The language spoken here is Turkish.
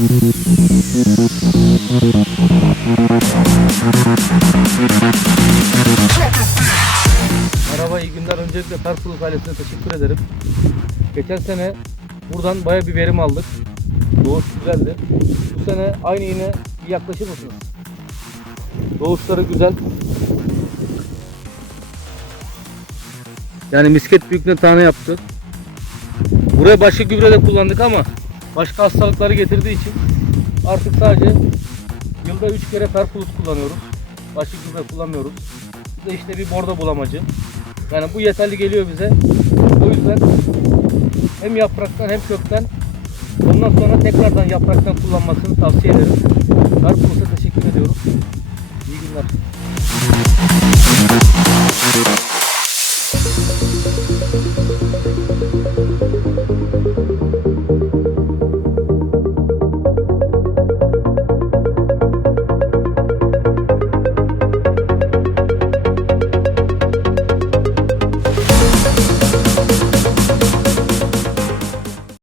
Merhaba iyi günler. Öncelikle Perpulus ailesine teşekkür ederim. Geçen sene buradan baya bir verim aldık. Doğuş güzeldi. Bu sene aynı yine yaklaşır mısınız? Doğuşları güzel. Yani misket büyüklüğünde tane yaptı. Buraya başka gübre de kullandık ama başka hastalıkları getirdiği için artık sadece yılda 3 kere Perpulus kullanıyoruz. Başka gübre kullanmıyoruz. Bir de işte bir bordo bulamacı. Yani bu yeterli geliyor bize. O yüzden hem yapraktan hem kökten ondan sonra tekrardan yapraktan kullanmasını tavsiye ederim. Perpulus'a teşekkür ediyorum. İyi günler.